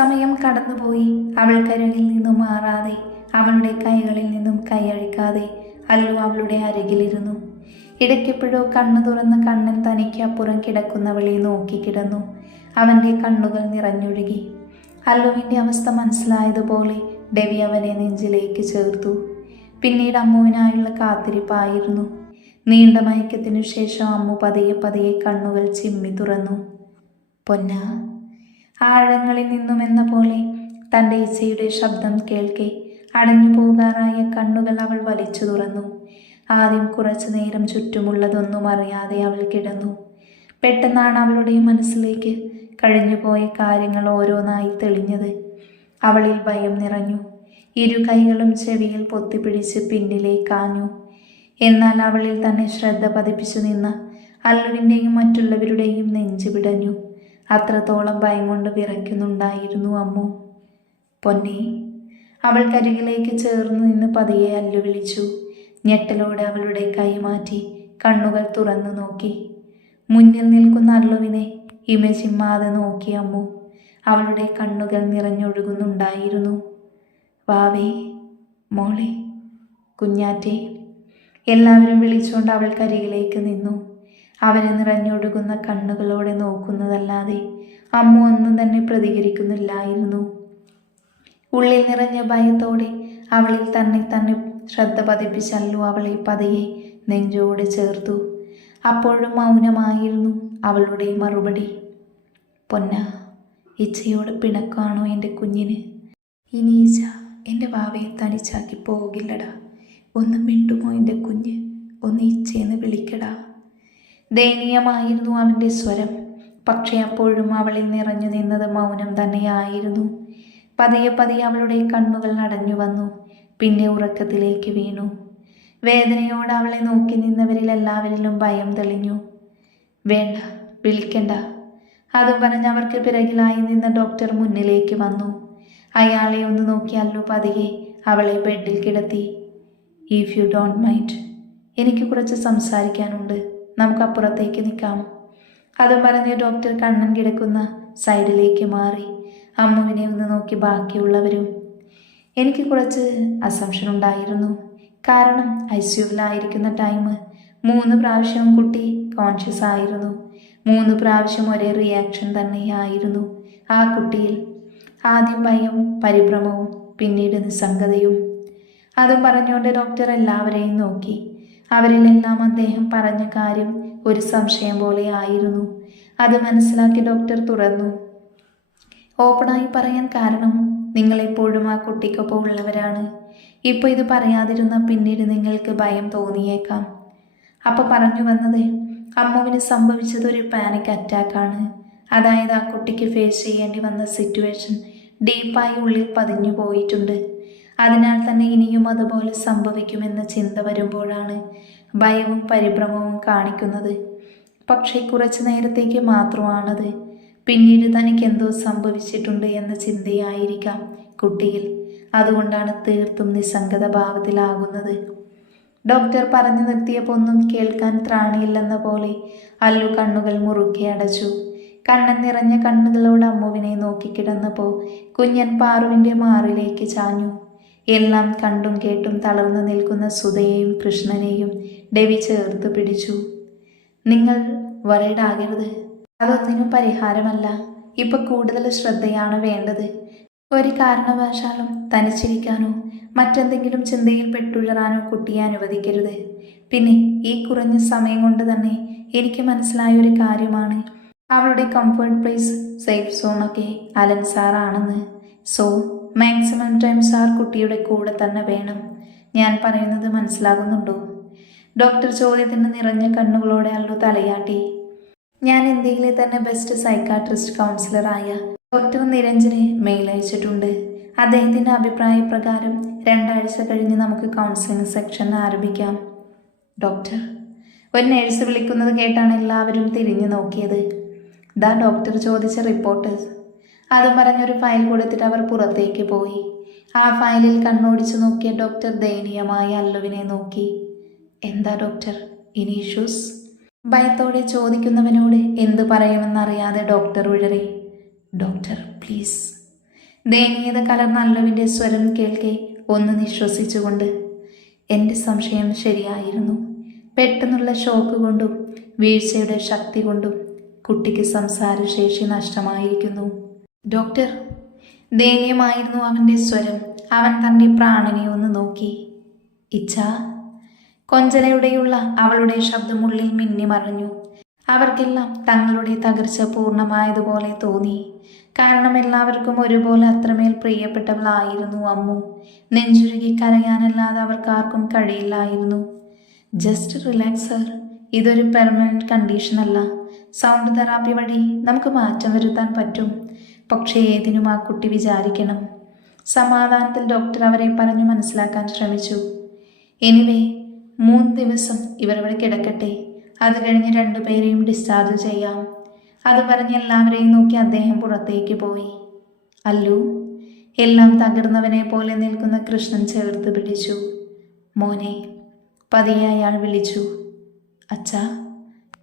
സമയം കടന്നുപോയി. അവൾ കരുകിൽ നിന്നും മാറാതെ, അവളുടെ കൈകളിൽ നിന്നും കൈയഴിക്കാതെ അല്ലു അവളുടെ അരികിലിരുന്നു. ഇടയ്ക്കെപ്പോഴോ കണ്ണു തുറന്ന് കണ്ണൻ തനിക്ക് അപ്പുറം കിടക്കുന്നവളെ നോക്കിക്കിടന്നു. അവൻ്റെ കണ്ണുകൾ നിറഞ്ഞൊഴുകി. അല്ലുവിൻ്റെ അവസ്ഥ മനസ്സിലായതുപോലെ ഡെവി അവനെ നെഞ്ചിലേക്ക് ചേർത്തു. പിന്നീട് അമ്മുവിനായുള്ള കാത്തിരിപ്പായിരുന്നു. നീണ്ട മയക്കത്തിനു ശേഷം അമ്മു പതിയെ പതിയെ കണ്ണുകൾ ചിമ്മി തുറന്നു. പൊന്ന. ആഴങ്ങളിൽ നിന്നും എന്ന പോലെ തൻ്റെ ഇച്ചയുടെ ശബ്ദം കേൾക്കെ അടഞ്ഞു പോകാറായ കണ്ണുകൾ അവൾ വലിച്ചു തുറന്നു. ആദ്യം കുറച്ചു നേരം ചുറ്റുമുള്ളതൊന്നും അറിയാതെ അവൾ കിടന്നു. പെട്ടെന്നാണ് അവളുടെ മനസ്സിലേക്ക് കഴിഞ്ഞുപോയ കാര്യങ്ങൾ ഓരോന്നായി തെളിഞ്ഞത്. അവളിൽ ഭയം നിറഞ്ഞു. ഇരു കൈകളും ചെവിയിൽ പൊത്തിപ്പിടിച്ച് പിന്നിലേക്കാഞ്ഞു. എന്നാൽ അവളിൽ തന്നെ ശ്രദ്ധ പതിപ്പിച്ചു നിന്ന അല്ലുവിൻ്റെയും മറ്റുള്ളവരുടെയും നെഞ്ചു പിടഞ്ഞു. അത്രത്തോളം ഭയം കൊണ്ട് വിറയ്ക്കുന്നുണ്ടായിരുന്നു അമ്മു. പൊന്നെ. അവൾ കരികിലേക്ക് ചേർന്ന് നിന്ന് പതിയെ അല്ലു വിളിച്ചു. ഞെട്ടലോടെ അവളുടെ കൈ മാറ്റി കണ്ണുകൾ തുറന്നു നോക്കി. മുന്നിൽ നിൽക്കുന്ന അല്ലുവിനെ ഇമചിമ്മാതെ നോക്കി അമ്മു. അവളുടെ കണ്ണുകൾ നിറഞ്ഞൊഴുകുന്നുണ്ടായിരുന്നു. വാവേ, മോളെ, കുഞ്ഞാറ്റെ, എല്ലാവരും വിളിച്ചുകൊണ്ട് അവൾ കരികിലേക്ക് നിന്നു. അവനെ നിറഞ്ഞൊഴുകുന്ന കണ്ണുകളോടെ നോക്കുന്നതല്ലാതെ അമ്മു ഒന്നും തന്നെ പ്രതികരിക്കുന്നില്ലായിരുന്നു. ഉള്ളിൽ നിറഞ്ഞ ഭയത്തോടെ അവളിൽ തന്നെ ശ്രദ്ധ പതിപ്പിച്ചല്ലു അവളെ പതിയെ നെഞ്ചോട് ചേർത്തു. അപ്പോഴും മൗനമായിരുന്നു അവളുടെ മറുപടി. പൊന്ന, ഇച്ചയോട് പിണക്കാണോ എൻ്റെ കുഞ്ഞിന്? ഇനി ഇച്ച എൻ്റെ വാവയെ തനിച്ചാക്കി പോകില്ലടാ. ഒന്ന് മിണ്ടുമോ എൻ്റെ കുഞ്ഞ്? ഒന്ന് ഇച്ചയെന്ന് വിളിക്കടാ. ദയനീയമായിരുന്നു അവൻ്റെ സ്വരം. പക്ഷേ അപ്പോഴും അവളിൽ നിറഞ്ഞു നിന്നത് മൗനം തന്നെയായിരുന്നു. പതിയെ പതിയെ അവളുടെ കണ്ണുകൾ അടഞ്ഞു വന്നു. പിന്നെ ഉറക്കത്തിലേക്ക് വീണു. വേദനയോടെ അവളെ നോക്കി നിന്നവരിൽ എല്ലാവരിലും ഭയം തെളിഞ്ഞു. വേണ്ട, വിളിക്കണ്ട. അതും പറഞ്ഞ് അവർക്ക് പിറകിലായി നിന്ന ഡോക്ടർ മുന്നിലേക്ക് വന്നു. അയാളെ ഒന്ന് നോക്കി അല്ലു പതിയെ അവളെ ബെഡിൽ കിടത്തി. ഇഫ് യു ഡോണ്ട് മൈൻഡ്, എനിക്ക് കുറച്ച് സംസാരിക്കാനുണ്ട്. നമുക്ക് അപ്പുറത്തേക്ക് നിൽക്കാം. അതും പറഞ്ഞ് ഡോക്ടർ കണ്ണൻ കിടക്കുന്ന സൈഡിലേക്ക് മാറി. അമ്മുവിനെ ഒന്ന് നോക്കി ബാക്കിയുള്ളവരും. എനിക്ക് കുറച്ച് അസംഷൻ ഉണ്ടായിരുന്നു. കാരണം ICUവിലായിരിക്കുന്ന ടൈം 3 പ്രാവശ്യം കുട്ടി കോൺഷ്യസ് ആയിരുന്നു. 3 പ്രാവശ്യം ഒരേ റിയാക്ഷൻ തന്നെയായിരുന്നു ആ കുട്ടിയിൽ. ആദ്യം ഭയം, പരിഭ്രമവും, പിന്നീട് നിസ്സംഗതയും. അതും പറഞ്ഞുകൊണ്ട് ഡോക്ടർ എല്ലാവരെയും നോക്കി. അവരിലെല്ലാം അദ്ദേഹം പറഞ്ഞ കാര്യം ഒരു സംശയം പോലെ ആയിരുന്നു. അത് മനസ്സിലാക്കി ഡോക്ടർ തുറന്നു. ഓപ്പണായി പറയാൻ കാരണം നിങ്ങളെപ്പോഴും ആ കുട്ടിക്കൊപ്പം ഉള്ളവരാണ്. ഇപ്പോൾ ഇത് പറയാതിരുന്ന പിന്നീട് നിങ്ങൾക്ക് ഭയം തോന്നിയേക്കാം. അപ്പോൾ പറഞ്ഞു വന്നത്, അമ്മുവിന് സംഭവിച്ചത് ഒരു പാനിക് അറ്റാക്കാണ്. അതായത് ആ കുട്ടിക്ക് ഫേസ് ചെയ്യേണ്ടി വന്ന സിറ്റുവേഷൻ ഡീപ്പായി ഉള്ളിൽ പതിഞ്ഞു പോയിട്ടുണ്ട്. അതിനാൽ തന്നെ ഇനിയും അതുപോലെ സംഭവിക്കുമെന്ന ചിന്ത വരുമ്പോഴാണ് ഭയവും പരിഭ്രമവും കാണിക്കുന്നത്. പക്ഷേ കുറച്ചു നേരത്തേക്ക് മാത്രമാണത്. പിന്നീട് തനിക്ക് എന്തോ സംഭവിച്ചിട്ടുണ്ട് എന്ന ചിന്തയായിരിക്കാം കുട്ടിയിൽ. അതുകൊണ്ടാണ് തീർത്തും നിസ്സംഗത ഭാവത്തിലാകുന്നത്. ഡോക്ടർ പറഞ്ഞു നിർത്തിയപ്പോൾ ഒന്നും കേൾക്കാൻ ത്രാണിയില്ലെന്ന പോലെ അല്ലു കണ്ണുകൾ മുറുക്കി അടച്ചു. കണ്ണൻ നിറഞ്ഞ കണ്ണുകളോട് അമ്മുവിനെ നോക്കിക്കിടന്നപ്പോൾ കുഞ്ഞൻ പാറുവിൻ്റെ മാറിലേക്ക് ചാഞ്ഞു. എല്ലാം കണ്ടും കേട്ടും തളർന്നു നിൽക്കുന്ന സുധയെയും കൃഷ്ണനെയും ഡെവി ചേർത്ത് പിടിച്ചു. നിങ്ങൾ വറീഡാകരുത്. അതൊന്നിനും പരിഹാരമല്ല. ഇപ്പൊ കൂടുതൽ ശ്രദ്ധയാണ് വേണ്ടത്. ഒരു കാരണവശാലും തനിച്ചിരിക്കാനോ മറ്റെന്തെങ്കിലും ചിന്തയിൽ പെട്ടുഴറാനോ കുട്ടിയെ അനുവദിക്കരുത്. പിന്നെ ഈ കുറഞ്ഞ സമയം കൊണ്ട് തന്നെ എനിക്ക് മനസ്സിലായ ഒരു കാര്യമാണ്, അവളുടെ കംഫർട്ട് പ്ലേസ്, സേഫ് സോണൊക്കെ അലൻ സാറാണെന്ന്. സോ മാക്സിമം ടൈം സാർ കുട്ടിയുടെ കൂടെ തന്നെ വേണം. ഞാൻ പറയുന്നത് മനസ്സിലാകുന്നുണ്ടോ? ഡോക്ടർ ചോദ്യത്തിന് നിറഞ്ഞ കണ്ണുകളോടെ അല്ലു തലയാട്ടി. ഞാൻ ഇന്ത്യയിലെ തന്നെ ബെസ്റ്റ് സൈക്കാട്രിസ്റ്റ് കൗൺസിലറായ ഡോക്ടർ നിരഞ്ജന് മെയിൽ അയച്ചിട്ടുണ്ട്. അദ്ദേഹത്തിൻ്റെ അഭിപ്രായപ്രകാരം 2 ആഴ്ച കഴിഞ്ഞ് നമുക്ക് കൗൺസിലിംഗ് സെക്ഷൻ ആരംഭിക്കാം. ഡോക്ടർ, ഒരു നേഴ്സ് വിളിക്കുന്നത് കേട്ടാണ് എല്ലാവരും തിരിഞ്ഞു നോക്കിയത്. ദാ ഡോക്ടർ ചോദിച്ച റിപ്പോർട്ട്. അതും പറഞ്ഞൊരു ഫയൽ കൊടുത്തിട്ട് അവർ പുറത്തേക്ക് പോയി. ആ ഫയലിൽ കണ്ണോടിച്ചു നോക്കിയ ഡോക്ടർ ദയനീയമായി അല്ലുവിനെ നോക്കി. എന്താ ഡോക്ടർ, ഇനി ഇഷ്യൂസ്? ഭയത്തോടെ ചോദിക്കുന്നവനോട് എന്തു പറയുമെന്നറിയാതെ ഡോക്ടർ ഉഴറി. ഡോക്ടർ പ്ലീസ്, ദയനീയത കലർന്ന അല്ലുവിൻ്റെ സ്വരം കേൾക്കെ ഒന്ന് നിശ്വസിച്ചുകൊണ്ട്, എൻ്റെ സംശയം ശരിയായിരുന്നു. പെട്ടെന്നുള്ള ഷോക്ക് കൊണ്ടും വീഴ്ചയുടെ ശക്തി കൊണ്ടും കുട്ടിക്ക് സംസാരശേഷി നഷ്ടമായിരിക്കുന്നു. ഡോക്ടർ, ദയനീയമായിരുന്നു അവൻ്റെ സ്വരം. അവൻ തൻ്റെ പ്രാണനെ ഒന്ന് നോക്കി. ഇച്ഛ, കൊഞ്ചലയുടെയുള്ള അവളുടെ ശബ്ദമുള്ളിൽ മിന്നിമറഞ്ഞു. അവർക്കെല്ലാം തങ്ങളുടെ തകർച്ച പൂർണ്ണമായതുപോലെ തോന്നി. കാരണം എല്ലാവർക്കും ഒരുപോലെ അത്രമേൽ പ്രിയപ്പെട്ടവളായിരുന്നു അമ്മു. നെഞ്ചുരുകി കരയാനല്ലാതെ അവർക്കാർക്കും കഴിയില്ലായിരുന്നു. ജസ്റ്റ് റിലാക്സ് സർ, ഇതൊരു പെർമനന്റ് കണ്ടീഷനല്ല. സൗണ്ട് തെറാപ്പി വഴി നമുക്ക് മാറ്റം വരുത്താൻ പറ്റും. പക്ഷേ ഏതിനും ആ കുട്ടി വിചാരിക്കണം. സമാധാനത്തിൽ ഡോക്ടർ അവരെ പറഞ്ഞു മനസ്സിലാക്കാൻ ശ്രമിച്ചു. എനിവേ, 3 ദിവസം ഇവരിവിടെ കിടക്കട്ടെ. അത് കഴിഞ്ഞ് 2 പേരെയും ഡിസ്ചാർജ് ചെയ്യാം. അത് പറഞ്ഞ് എല്ലാവരെയും നോക്കി അദ്ദേഹം പുറത്തേക്ക് പോയി. അല്ലു, എല്ലാം തകർന്നവനെ പോലെ നിൽക്കുന്ന കൃഷ്ണൻ ചേർത്ത് പിടിച്ചു. മോനെ, പതിയെ അയാൾ വിളിച്ചു. അച്ഛാ,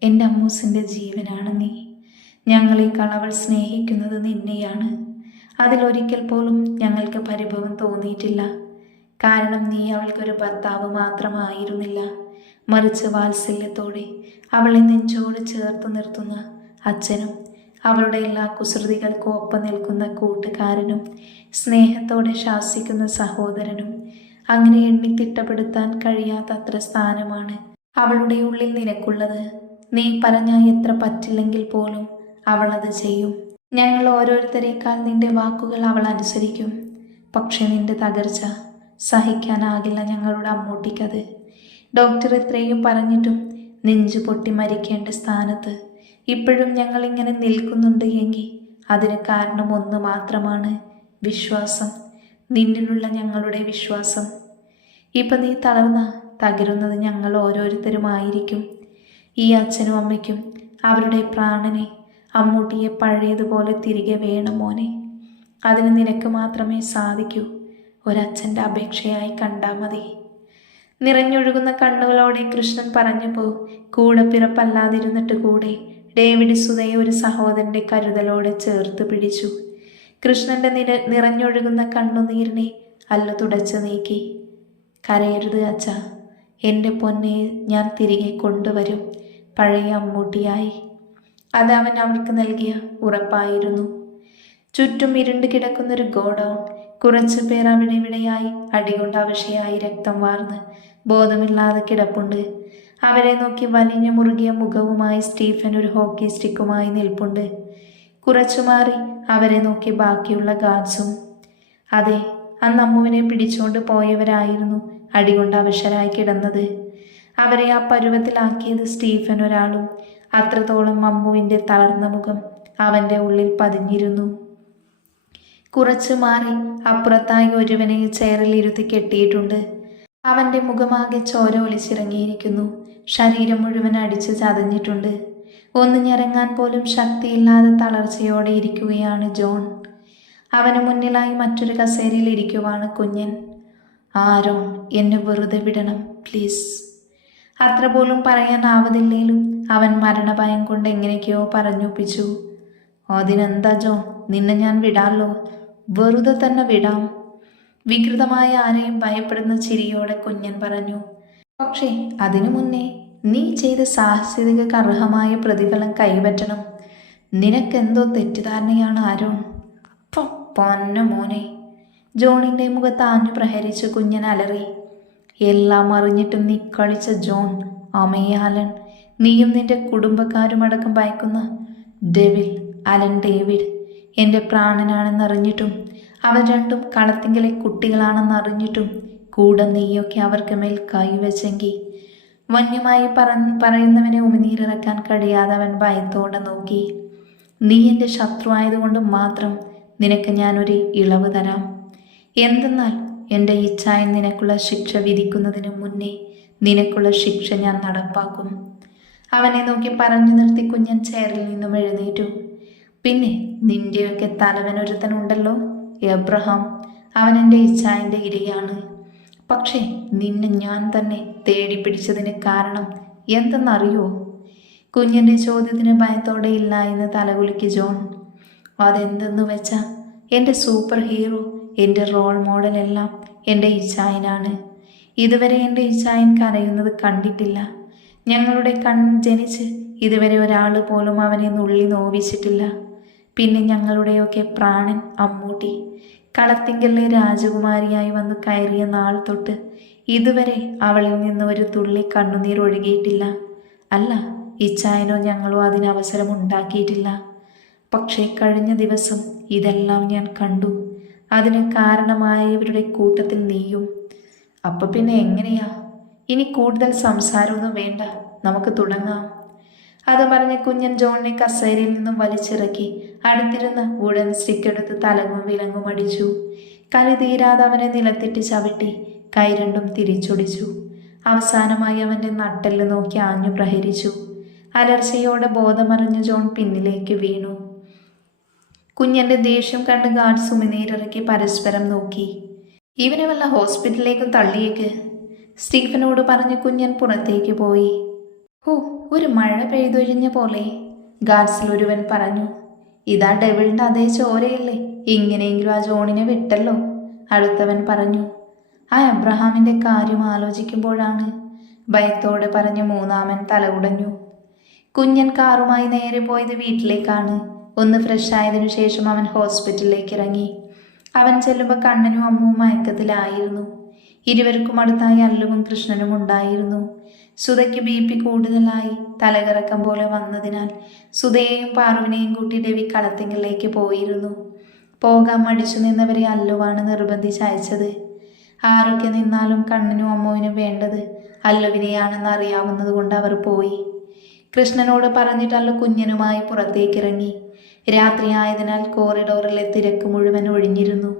എൻ്റെ അമ്മൂസിൻ്റെ ജീവനാണ് നീ. ഞങ്ങളെക്കാൾ അവൾ സ്നേഹിക്കുന്നത് നിന്നെയാണ്. അതിലൊരിക്കൽ പോലും ഞങ്ങൾക്ക് പരിഭവം തോന്നിയിട്ടില്ല. കാരണം നീ അവൾക്കൊരു ഭർത്താവ് മാത്രമായിരുന്നില്ല, മറിച്ച് വാത്സല്യത്തോടെ അവളെ നെഞ്ചോട് ചേർത്ത് നിർത്തുന്ന അച്ഛനും, അവളുടെ എല്ലാ കുസൃതികൾക്കും ഒപ്പം നിൽക്കുന്ന കൂട്ടുകാരനും, സ്നേഹത്തോടെ ശാസിക്കുന്ന സഹോദരനും. അങ്ങനെ എണ്ണി തിട്ടപ്പെടുത്താൻ കഴിയാത്തത്ര സ്ഥാനമാണ് അവളുടെ ഉള്ളിൽ നിനക്കുള്ളത്. നീ പറഞ്ഞാൽ എത്ര പറ്റില്ലെങ്കിൽ പോലും അവൾ അത് ചെയ്യും. ഞങ്ങൾ ഓരോരുത്തരേക്കാൾ നിന്റെ വാക്കുകൾ അവൾ അനുസരിക്കും. പക്ഷെ നിന്റെ തകർച്ച സഹിക്കാനാകില്ല ഞങ്ങളുടെ അമ്മൂട്ടിക്കത്. ഡോക്ടർ ഇത്രയും പറഞ്ഞിട്ടും നെഞ്ചു പൊട്ടി മരിക്കേണ്ട സ്ഥാനത്ത് ഇപ്പോഴും ഞങ്ങൾ ഇങ്ങനെ നിൽക്കുന്നുണ്ട് എങ്കിൽ അതിന് കാരണം ഒന്ന് മാത്രമാണ്: വിശ്വാസം. നിന്നിലുള്ള ഞങ്ങളുടെ വിശ്വാസം. ഇപ്പം നീ തകരുന്നത് ഞങ്ങൾ ഓരോരുത്തരുമായിരിക്കും. ഈ അച്ഛനും അമ്മയ്ക്കും അവരുടെ പ്രാണനെ, അമ്മൂട്ടിയെ പഴയതുപോലെ തിരികെ വേണം മോനെ. അതിന് നിനക്ക് മാത്രമേ സാധിക്കൂ. ഒരച്ഛൻ്റെ അപേക്ഷയായി കണ്ടാൽ മതി. നിറഞ്ഞൊഴുകുന്ന കണ്ണുകളോടെ കൃഷ്ണൻ പറഞ്ഞപ്പോൾ കൂടെ പിറപ്പല്ലാതിരുന്നിട്ട് കൂടെ ഡേവിഡ് സുധയെ ഒരു സഹോദരൻ്റെ കരുതലോടെ ചേർത്ത് പിടിച്ചു. കൃഷ്ണൻ്റെ നിറഞ്ഞൊഴുകുന്ന കണ്ണുനീരിനെ അല്ലു തുടച്ചു നീക്കി. കരയരുത് അച്ഛ, എൻ്റെ പൊന്നെ ഞാൻ തിരികെ കൊണ്ടുവരും, പഴയ അമ്മൂട്ടിയായി. അത് അവൻ അവൾക്ക് നൽകിയ ഉറപ്പായിരുന്നു. ചുറ്റും ഇരുണ്ട് കിടക്കുന്നൊരു ഗോഡൗൺ. കുറച്ചു പേർ അവിടെ ഇവിടെയായി അടികൊണ്ട് അവശയായി രക്തം വാർന്ന് ബോധമില്ലാതെ കിടപ്പുണ്ട്. അവരെ നോക്കി വലിഞ്ഞ മുറുകിയ മുഖവുമായി സ്റ്റീഫൻ ഒരു ഹോക്കി സ്റ്റിക്കുമായി നിൽപ്പുണ്ട്. കുറച്ചു മാറി അവരെ നോക്കി ബാക്കിയുള്ള ഗാർഡ്സും. അതെ, അന്ന് അമ്മുവിനെ പിടിച്ചുകൊണ്ട് പോയവരായിരുന്നു അടികൊണ്ട് അവശരായി കിടന്നത്. അവരെ ആ പരുവത്തിലാക്കിയത് സ്റ്റീഫൻ ഒരാളും. അത്രത്തോളം അമ്മുവിൻ്റെ തളർന്ന മുഖം അവൻ്റെ ഉള്ളിൽ പതിഞ്ഞിരുന്നു. കുറച്ചു മാറി അപ്പുറത്തായി ഒരുവനെ ചെയറിൽ ഇരുത്തി കെട്ടിയിട്ടുണ്ട്. അവൻ്റെ മുഖമാകെ ചോര ഒലിച്ചിറങ്ങിയിരിക്കുന്നു. ശരീരം മുഴുവൻ അടിച്ച് ചതഞ്ഞിട്ടുണ്ട്. ഒന്ന് ഞെരങ്ങാൻ പോലും ശക്തിയില്ലാതെ തളർച്ചയോടെ ഇരിക്കുകയാണ് ജോൺ. അവന് മുന്നിലായി മറ്റൊരു കസേരയിൽ ഇരിക്കുവാണ് കുഞ്ഞൻ. ആരോൺ, എന്നെ വെറുതെ വിടണം പ്ലീസ്. അത്ര പോലും പറയാനാവതില്ലേലും അവൻ മരണഭയം കൊണ്ട് എങ്ങനെയൊക്കെയോ പറഞ്ഞൊപ്പിച്ചു. അതിനെന്താ ജോൺ, നിന്നെ ഞാൻ വിടാമല്ലോ, വെറുതെ തന്നെ വിടാം. വികൃതമായ ആരെയും ഭയപ്പെടുന്ന ചിരിയോടെ കുഞ്ഞൻ പറഞ്ഞു. പക്ഷേ അതിനു മുന്നേ നീ ചെയ്ത സാഹസികതയ്ക്ക് അർഹമായ പ്രതിഫലം കൈപറ്റണം. നിനക്കെന്തോ തെറ്റിദ്ധാരണയാണ് ആരോൺ. പൊന്ന മോനെ. ജോണിൻ്റെ മുഖത്ത് ആഞ്ഞു പ്രഹരിച്ച് കുഞ്ഞൻ അലറി. എല്ലാം അറിഞ്ഞിട്ടും നീ കളിച്ച ജോൺ, അമയാലൻ, നീയും നിന്റെ കുടുംബക്കാരുമടക്കം ഭയക്കുന്ന ഡെവിൽ അലൻ ഡേവിഡ് എൻ്റെ പ്രാണനാണെന്നറിഞ്ഞിട്ടും, അവർ രണ്ടും കളത്തിങ്കലെ കുട്ടികളാണെന്നറിഞ്ഞിട്ടും കൂടെ നീയൊക്കെ അവർക്ക് മേൽ കൈവച്ചെങ്കിൽ. വന്യമായി പറയുന്നവനെ ഉമിനീരിറക്കാൻ കഴിയാതെ അവൻ ഭയത്തോടെ നോക്കി. നീ എൻ്റെ ശത്രു ആയതുകൊണ്ട് മാത്രം നിനക്ക് ഞാനൊരു ഇളവ് തരാം. എന്തെന്നാൽ എൻ്റെ ഇച്ഛായ നിനക്കുള്ള ശിക്ഷ വിധിക്കുന്നതിന് മുന്നേ നിനക്കുള്ള ശിക്ഷ ഞാൻ നടപ്പാക്കും. അവനെ നോക്കി പറഞ്ഞു നിർത്തി കുഞ്ഞൻ ചെയറിൽ നിന്നും എഴുന്നേറ്റു. പിന്നെ നിന്റെയൊക്കെ തലവനൊരുത്തനുണ്ടല്ലോ, എബ്രഹാം. അവൻ എൻ്റെ ഇച്ഛായൻ്റെ ഇരയാണ്. പക്ഷേ നിന്നെ ഞാൻ തന്നെ തേടി പിടിച്ചതിന് കാരണം എന്തെന്നറിയോ? കുഞ്ഞിൻ്റെ ചോദ്യത്തിന് ഭയത്തോടെ ഇല്ല എന്ന് തലകുലുക്കി ജോൺ. അതെന്തെന്ന് വെച്ചാൽ എൻ്റെ സൂപ്പർ ഹീറോ, എൻ്റെ റോൾ മോഡലെല്ലാം എൻ്റെ ഇച്ചായനാണ്. ഇതുവരെ എൻ്റെ ഇച്ചായൻ കരയുന്നത് കണ്ടിട്ടില്ല. ഞങ്ങളുടെ കണ്ണിൽ ജനിച്ച് ഇതുവരെ ഒരാൾ പോലും അവനെ നുള്ളി നോവിച്ചിട്ടില്ല. പിന്നെ ഞങ്ങളുടെയൊക്കെ പ്രാണൻ അമ്മൂട്ടി കളത്തിങ്കലിലെ രാജകുമാരിയായി വന്ന് കയറിയ നാൾ തൊട്ട് ഇതുവരെ അവളിൽ നിന്ന് ഒരു തുള്ളി കണ്ണുനീർ ഒഴുകിയിട്ടില്ല. അല്ല, ഇച്ചായനോ ഞങ്ങളോ അതിനവസരം ഉണ്ടാക്കിയിട്ടില്ല. പക്ഷേ കഴിഞ്ഞ ദിവസം ഇതെല്ലാം ഞാൻ കണ്ടു. അതിന് കാരണമായവരുടെ കൂട്ടത്തിൽ നീയും. അപ്പം പിന്നെ എങ്ങനെയാ? ഇനി കൂടുതൽ സംസാരമൊന്നും വേണ്ട, നമുക്ക് തുടങ്ങാം. അത് പറഞ്ഞ് കുഞ്ഞൻ ജോണിനെ കസേരയിൽ നിന്നും വലിച്ചിറക്കി അടുത്തിരുന്ന് വുഡൻ സ്റ്റിക്കെടുത്ത് തലങ്ങും വിലങ്ങും അടിച്ചു. കലി തീരാതെ അവനെ നിലത്തിട്ട് ചവിട്ടി കൈ രണ്ടും തിരിച്ചൊടിച്ചു. അവസാനമായി അവൻ്റെ നട്ടെല്ല് നോക്കി ആഞ്ഞു പ്രഹരിച്ചു. അലർച്ചയോടെ ബോധമറിഞ്ഞ ജോൺ പിന്നിലേക്ക് വീണു. കുഞ്ഞൻ്റെ ദേഷ്യം കണ്ട് ഗാർഡ്സ് ഉമിനീരിറക്കി പരസ്പരം നോക്കി. ഇവനെ വല്ല ഹോസ്പിറ്റലിലേക്കും തള്ളിയേക്ക്, സ്റ്റീഫനോട് പറഞ്ഞ് കുഞ്ഞൻ പുറത്തേക്ക് പോയി. ഒരു മഴ പെയ്തൊഴിഞ്ഞ പോലെ, ഗാർഡ്സിൽ ഒരുവൻ പറഞ്ഞു. ഇതാ ഡെവിളിൻ്റെ അതേ ചോരയല്ലേ, ഇങ്ങനെയെങ്കിലും ആ ജോണിനെ വിട്ടല്ലോ, അടുത്തവൻ പറഞ്ഞു. ആ അബ്രഹാമിൻ്റെ കാര്യം ആലോചിക്കുമ്പോഴാണ്, ഭയത്തോടെ പറഞ്ഞ് മൂന്നാമൻ തലകുടഞ്ഞു. കുഞ്ഞൻ കാറുമായി നേരെ പോയത് വീട്ടിലേക്കാണ്. ഒന്ന് ഫ്രഷ് ആയതിനു ശേഷം അവൻ ഹോസ്പിറ്റലിലേക്ക് ഇറങ്ങി. അവൻ ചെല്ലുമ്പോൾ കണ്ണനും അമ്മുവും മയക്കത്തിലായിരുന്നു. ഇരുവർക്കും അടുത്തായി അല്ലുവും കൃഷ്ണനും ഉണ്ടായിരുന്നു. സുധയ്ക്ക് BP കൂടുതലായി തലകറക്കം പോലെ വന്നതിനാൽ സുധയെയും പാറുവിനെയും കൂട്ടി രവി കളത്തിങ്കലിലേക്ക് പോയിരുന്നു. പോകാൻ മടിച്ചു നിന്നവരെ അല്ലുവാണ് നിർബന്ധിച്ചയച്ചത്. ആരൊക്കെ നിന്നാലും കണ്ണനും അമ്മുവിനും വേണ്ടത് അല്ലുവിനെയാണെന്ന് അറിയാവുന്നത് കൊണ്ട് അവർ പോയി. കൃഷ്ണനോട് പറഞ്ഞിട്ടല്ലു കുഞ്ഞനുമായി പുറത്തേക്കിറങ്ങി. രാത്രിയായതിനാൽ കോറിഡോറിലെ തിരക്ക് മുഴുവൻ ഒഴിഞ്ഞിരുന്നു.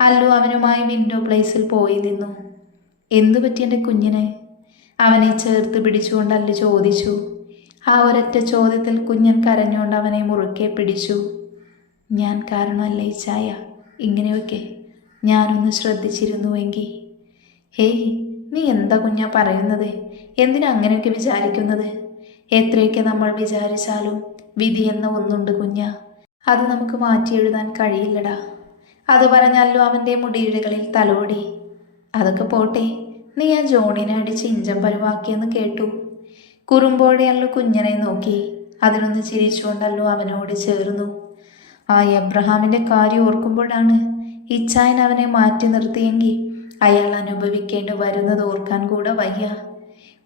അല്ലു അവനുമായി വിൻഡോ പ്ലേസിൽ പോയി നിന്നു. എന്തു പറ്റി എൻ്റെ കുഞ്ഞിന്? അവനെ ചേർത്ത് പിടിച്ചുകൊണ്ട് അല്ലു ചോദിച്ചു. ആ ഒരൊറ്റ ചോദ്യത്തിൽ കുഞ്ഞൻ കരഞ്ഞുകൊണ്ട് അവനെ മുറുക്കെ പിടിച്ചു. ഞാൻ കാരണമല്ലേ ചായ ഇങ്ങനെയൊക്കെ, ഞാനൊന്ന് ശ്രദ്ധിച്ചിരുന്നുവെങ്കിൽ. ഹേയ്, നീ എന്താ കുഞ്ഞാ പറയുന്നത്? എന്തിനാ അങ്ങനെയൊക്കെ വിചാരിക്കുന്നത്? എത്രയൊക്കെ നമ്മൾ വിചാരിച്ചാലും വിധി എന്ന ഒന്നുണ്ട് കുഞ്ഞാ, അത് നമുക്ക് മാറ്റിയെഴുതാൻ കഴിയില്ലടാ. അത് പറഞ്ഞല്ലോ അവൻ്റെ മുടിയിഴകളിൽ തലോടി. അതൊക്കെ പോട്ടെ, നീ ആ ജോണിനെ അടിച്ച് ഇഞ്ചം പരുവാക്കിയെന്ന് കേട്ടു. കുറുമ്പോടെയല്ലോ കുഞ്ഞനെ നോക്കി. അതിനൊന്ന് ചിരിച്ചുകൊണ്ടല്ലോ അവനോട് ചേർന്നു. ആ എബ്രഹാമിൻ്റെ കാര്യം ഓർക്കുമ്പോഴാണ് ഇച്ചായൻ അവനെ മാറ്റി നിർത്തിയെങ്കിൽ അയാൾ അനുഭവിക്കേണ്ടി വരുന്നത് ഓർക്കാൻ കൂടെ വയ്യ.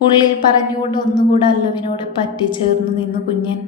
ഉള്ളിൽ പറഞ്ഞുകൊണ്ട് ഒന്നുകൂടെ അല്ലുവിനോട് പറ്റിച്ചേർന്നു നിന്നു കുഞ്ഞൻ.